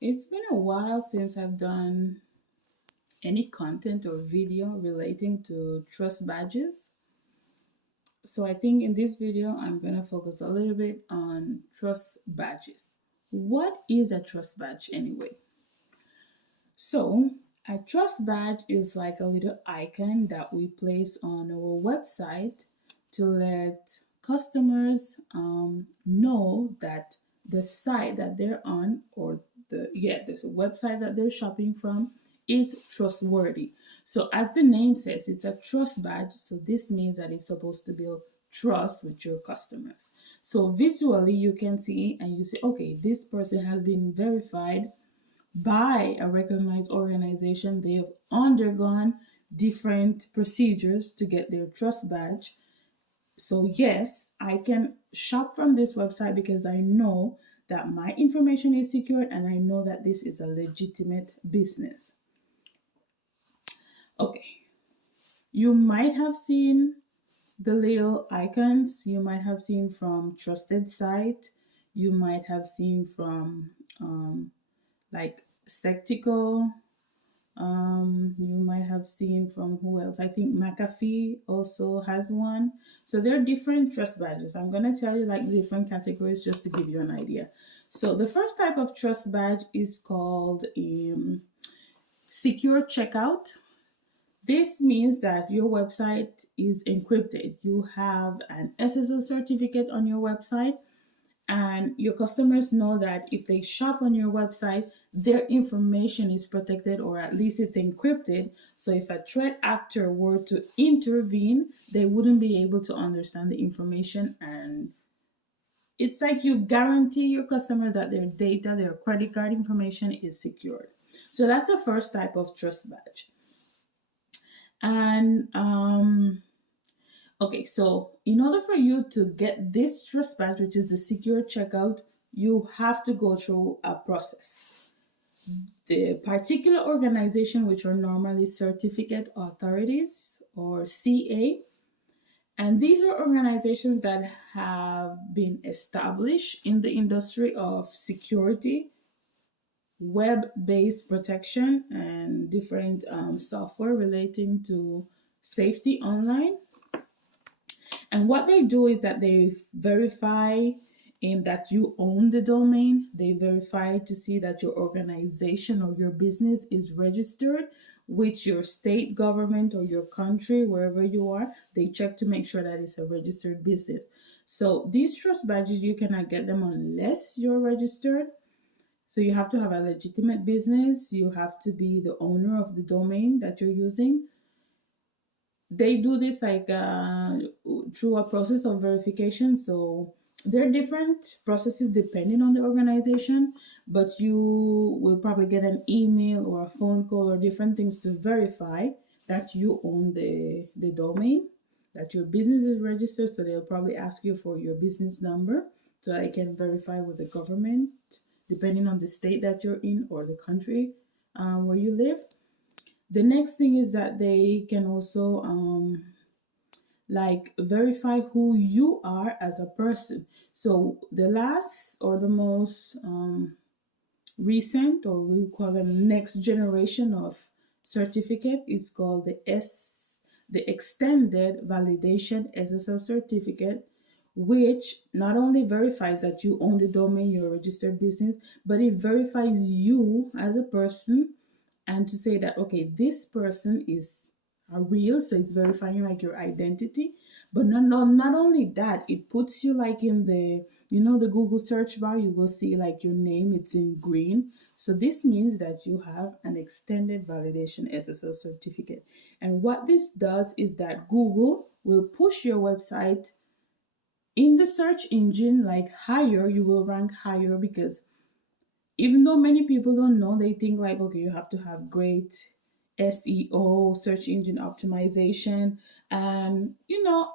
It's been a while since I've done any content or video relating to trust badges. So I think in this video, I'm going to focus a little bit on trust badges. What is a trust badge anyway? So a trust badge is like a little icon that we place on our website to let customers know that the site that they're on, or the website that they're shopping from, is trustworthy. So as the name says, it's a trust badge. So this means that it's supposed to build trust with your customers. So visually you can see and you say, okay, this person has been verified by a recognized organization. They have undergone different procedures to get their trust badge. So, yes, I can shop from this website because I know that my information is secured and I know that this is a legitimate business. Okay, you might have seen the little icons, you might have seen from Trusted Site, you might have seen from like Sectical. You might have seen from who else? I think McAfee also has one. So there are different trust badges. I'm gonna tell you like different categories just to give you an idea. So the first type of trust badge is called secure checkout. This means that your website is encrypted. You have an SSL certificate on your website, and your customers know that if they shop on your website, their information is protected, or at least it's encrypted. So if a threat actor were to intervene, they wouldn't be able to understand the information. And it's like you guarantee your customers that their data, their credit card information is secured. So that's the first type of trust badge. And Okay, so in order for you to get this trust badge, which is the secure checkout, you have to go through a process. The particular organization, which are normally certificate authorities or CA, and these are organizations that have been established in the industry of security, web based protection, and different software relating to safety online. And what they do is that they verify that you own the domain. They verify to see that your organization or your business is registered with your state government or your country, wherever you are. They check to make sure that it's a registered business. So these trust badges, you cannot get them unless you're registered. So you have to have a legitimate business. You have to be the owner of the domain that you're using. They do this like through a process of verification. So there are different processes depending on the organization, but you will probably get an email or a phone call or different things to verify that you own the domain, that your business is registered. So they'll probably ask you for your business number so that I can verify with the government, depending on the state that you're in or the country where you live. The next thing is that they can also like verify who you are as a person. So the last or the most recent, or we call them next generation of certificate, is called the extended validation SSL certificate, which not only verifies that you own the domain, you're a registered business, but it verifies you as a person, and to say that okay, this person is a real, so it's verifying like your identity. But not only that, it puts you like in the, the Google search bar, you will see like your name, it's in green. So this means that you have an extended validation SSL certificate. And what this does is that Google will push your website in the search engine like higher. You will rank higher because even though many people don't know, they think like, okay, you have to have great SEO, search engine optimization, and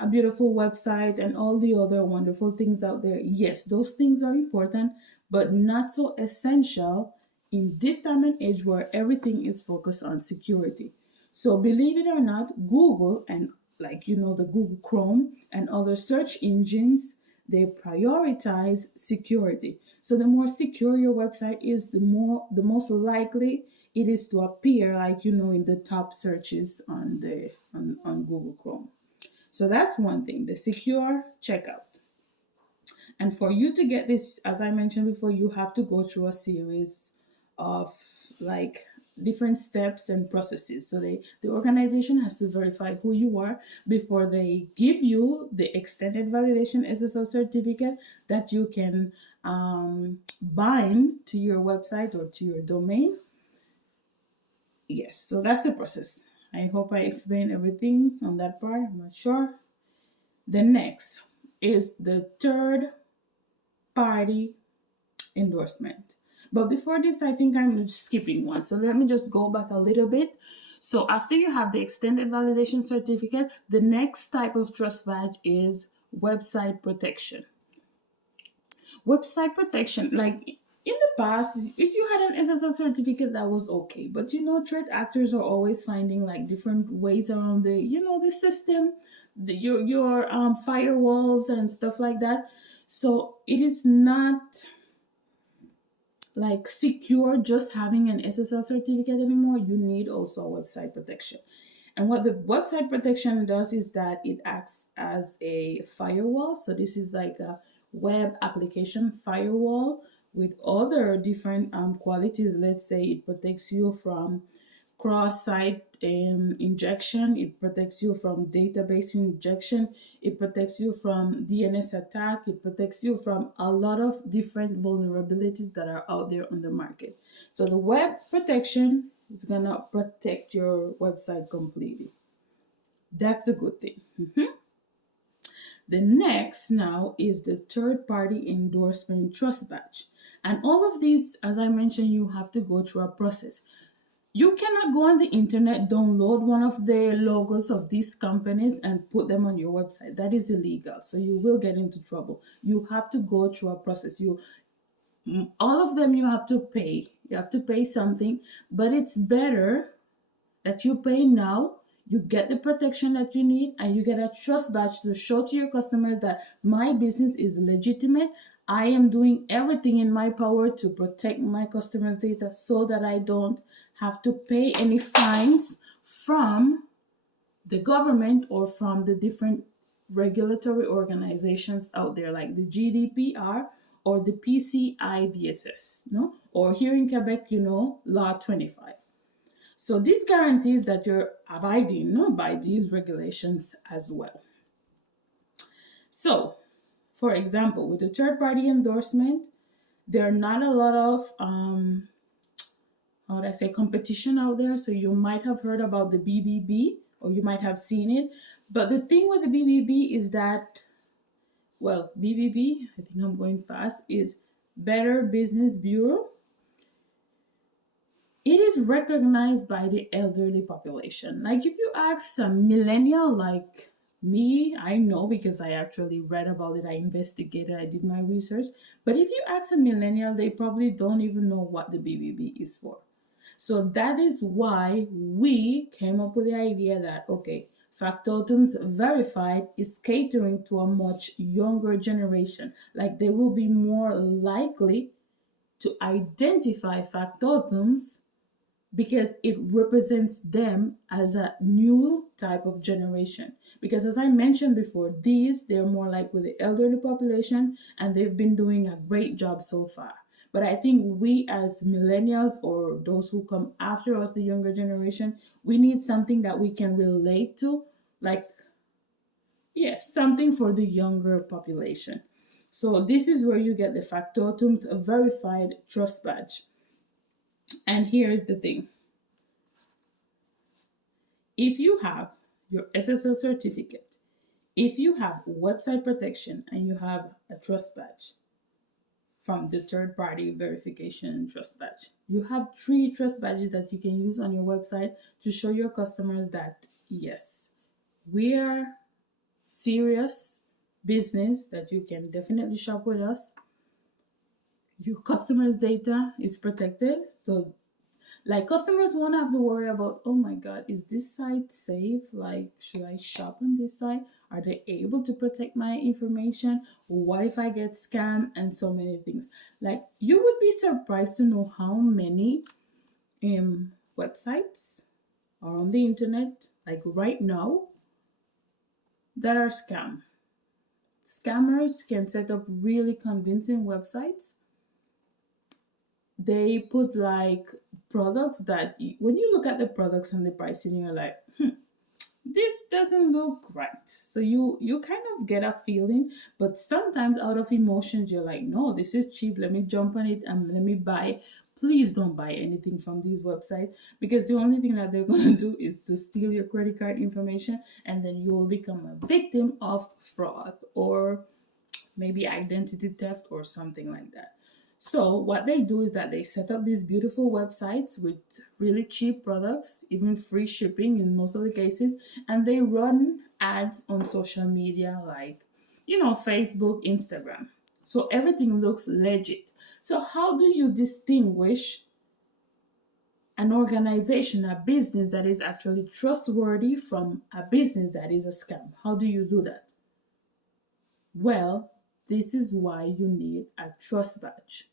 a beautiful website and all the other wonderful things out there. Yes, those things are important, but not so essential in this time and age where everything is focused on security. So believe it or not, Google and the Google Chrome and other search engines, they prioritize security. So the more secure your website is, the most likely it is to appear, like, in the top searches on Google Chrome. So that's one thing, the secure checkout. And for you to get this, as I mentioned before, you have to go through a series of, like, different steps and processes. So the organization has to verify who you are before they give you the extended validation SSL certificate that you can bind to your website or to your domain. Yes, so that's the process. I hope I explained everything on that part. I'm not sure. The next is the third party endorsement. But before this, I think I'm skipping one. So let me just go back a little bit. So after you have the extended validation certificate, the next type of trust badge is website protection. Website protection, like in the past, if you had an SSL certificate, that was okay. But threat actors are always finding like different ways around the system, your firewalls and stuff like that. So it is not like secure just having an SSL certificate anymore. You need also website protection. And what the website protection does is that it acts as a firewall. So this is like a web application firewall with other different qualities. Let's say it protects you from cross-site injection, it protects you from database injection, it protects you from DNS attack, it protects you from a lot of different vulnerabilities that are out there on the market. So the web protection is gonna protect your website completely. That's a good thing. The next now is the third party endorsement trust badge. And all of these, as I mentioned, you have to go through a process. You cannot go on the internet, download one of the logos of these companies and put them on your website. That is illegal. So you will get into trouble. You have to go through a process. All of them you have to pay. You have to pay something, but it's better that you pay now. You get the protection that you need, and you get a trust badge to show to your customers that my business is legitimate. I am doing everything in my power to protect my customers' data so that I don't have to pay any fines from the government or from the different regulatory organizations out there, like the GDPR or the PCI DSS, no? Or here in Quebec, Law 25. So this guarantees that you're abiding, no, by these regulations as well. So, for example, with the third-party endorsement, there are not a lot of how would I say, competition out there. So you might have heard about the BBB or you might have seen it. But the thing with the BBB is that, well, BBB, I think I'm going fast, is Better Business Bureau. It is recognized by the elderly population. Like if you ask a millennial like me, I know because I actually read about it, I investigated, I did my research. But if you ask a millennial, they probably don't even know what the BBB is for. So that is why we came up with the idea that, okay, Factotums Verified is catering to a much younger generation. Like they will be more likely to identify Factotums because it represents them as a new type of generation. Because as I mentioned before, they're more like with the elderly population and they've been doing a great job so far. But I think we as millennials or those who come after us, the younger generation, we need something that we can relate to, like, yes, something for the younger population. So this is where you get the Factotums Verified Trust Badge. And here's the thing. If you have your SSL certificate, if you have website protection, and you have a trust badge from the third party verification and trust badge, you have 3 trust badges that you can use on your website to show your customers that, yes, we are serious business, that you can definitely shop with us. Your customers' data is protected. So Like customers won't have to worry about, oh my God, is this site safe? Like, should I shop on this site? Are they able to protect my information? What if I get scammed? And so many things. Like, you would be surprised to know how many websites are on the internet, like right now, that are scam. Scammers can set up really convincing websites. They put like products that when you look at the products and the pricing, you're like, this doesn't look right. So you kind of get a feeling, but sometimes out of emotions you're like, no, this is cheap, let me jump on it and let me buy. Please don't buy anything from these websites, because the only thing that they're going to do is to steal your credit card information, and then you will become a victim of fraud or maybe identity theft or something like that. So what they do is that they set up these beautiful websites with really cheap products, even free shipping in most of the cases, and they run ads on social media like, Facebook, Instagram. So everything looks legit. So how do you distinguish an organization, a business that is actually trustworthy from a business that is a scam? How do you do that? Well, this is why you need a trust badge.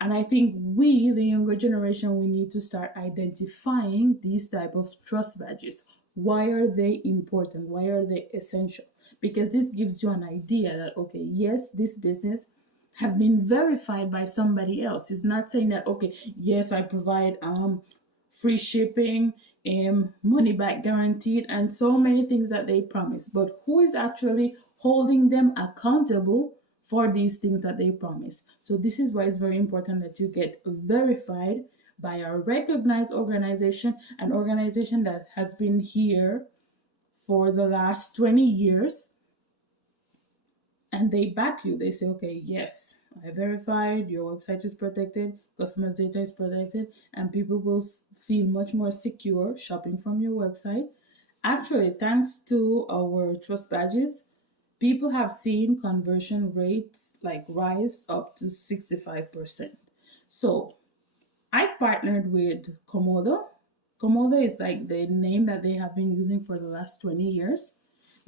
And I think we, the younger generation, we need to start identifying these type of trust badges. Why are they important? Why are they essential? Because this gives you an idea that, okay, yes, this business has been verified by somebody else. It's not saying that, okay, yes, I provide free shipping, money back guaranteed, and so many things that they promise. But who is actually holding them accountable for these things that they promise? So this is why it's very important that you get verified by a recognized organization, an organization that has been here for the last 20 years, and they back you. They say, okay, yes, I verified, your website is protected, customers' data is protected, and people will feel much more secure shopping from your website. Actually, thanks to our trust badges, people have seen conversion rates like rise up to 65%. So I've partnered with Komodo. Komodo is like the name that they have been using for the last 20 years.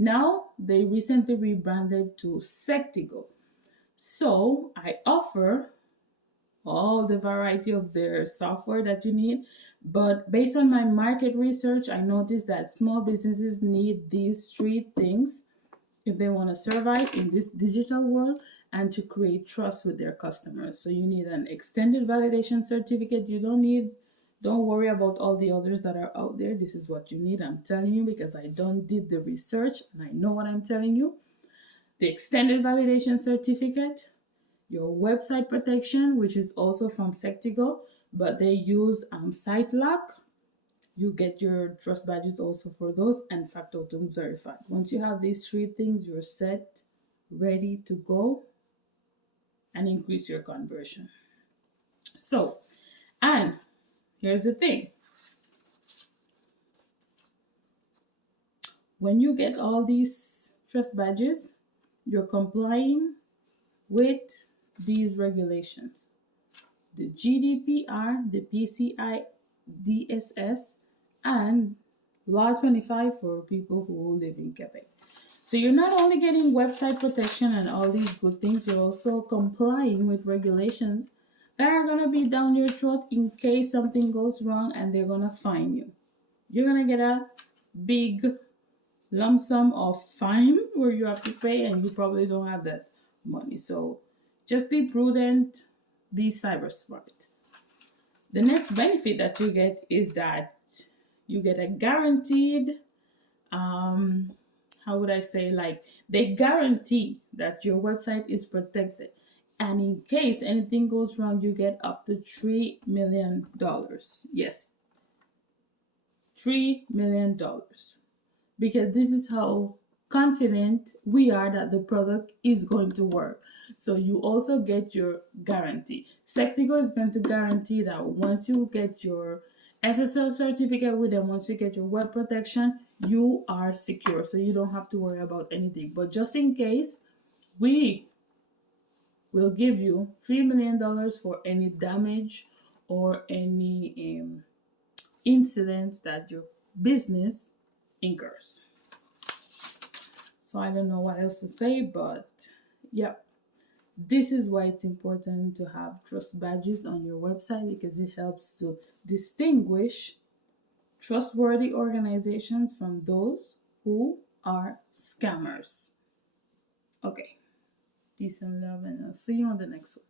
Now they recently rebranded to Sectigo. So I offer all the variety of their software that you need. But based on my market research, I noticed that small businesses need these three things if they want to survive in this digital world and to create trust with their customers. So you need an extended validation certificate. Don't worry about all the others that are out there. This is what you need. I'm telling you because I did the research and I know what I'm telling you. The extended validation certificate, your website protection, which is also from Sectigo, but they use SiteLock. You get your trust badges also for those, and Factotums verified. Once you have these three things, you're set, ready to go and increase your conversion. So, and here's the thing. When you get all these trust badges, you're complying with these regulations. The GDPR, the PCI DSS, and Law 25 for people who live in Quebec. So you're not only getting website protection and all these good things, you're also complying with regulations that are going to be down your throat in case something goes wrong and they're going to fine you. You're going to get a big lump sum of fine where you have to pay and you probably don't have that money. So just be prudent, be cyber smart. The next benefit that you get is that you get a guaranteed, how would I say, like they guarantee that your website is protected. And in case anything goes wrong, you get up to $3 million. Yes, $3 million. Because this is how confident we are that the product is going to work. So you also get your guarantee. Sectigo is going to guarantee that once you get your SSL certificate with them, once you get your web protection, you are secure. So you don't have to worry about anything. But just in case, we will give you $3 million for any damage or any incidents that your business incurs. So I don't know what else to say, but yeah, this is why it's important to have trust badges on your website, because it helps to distinguish trustworthy organizations from those who are scammers. Okay, peace and love, and I'll see you on the next one.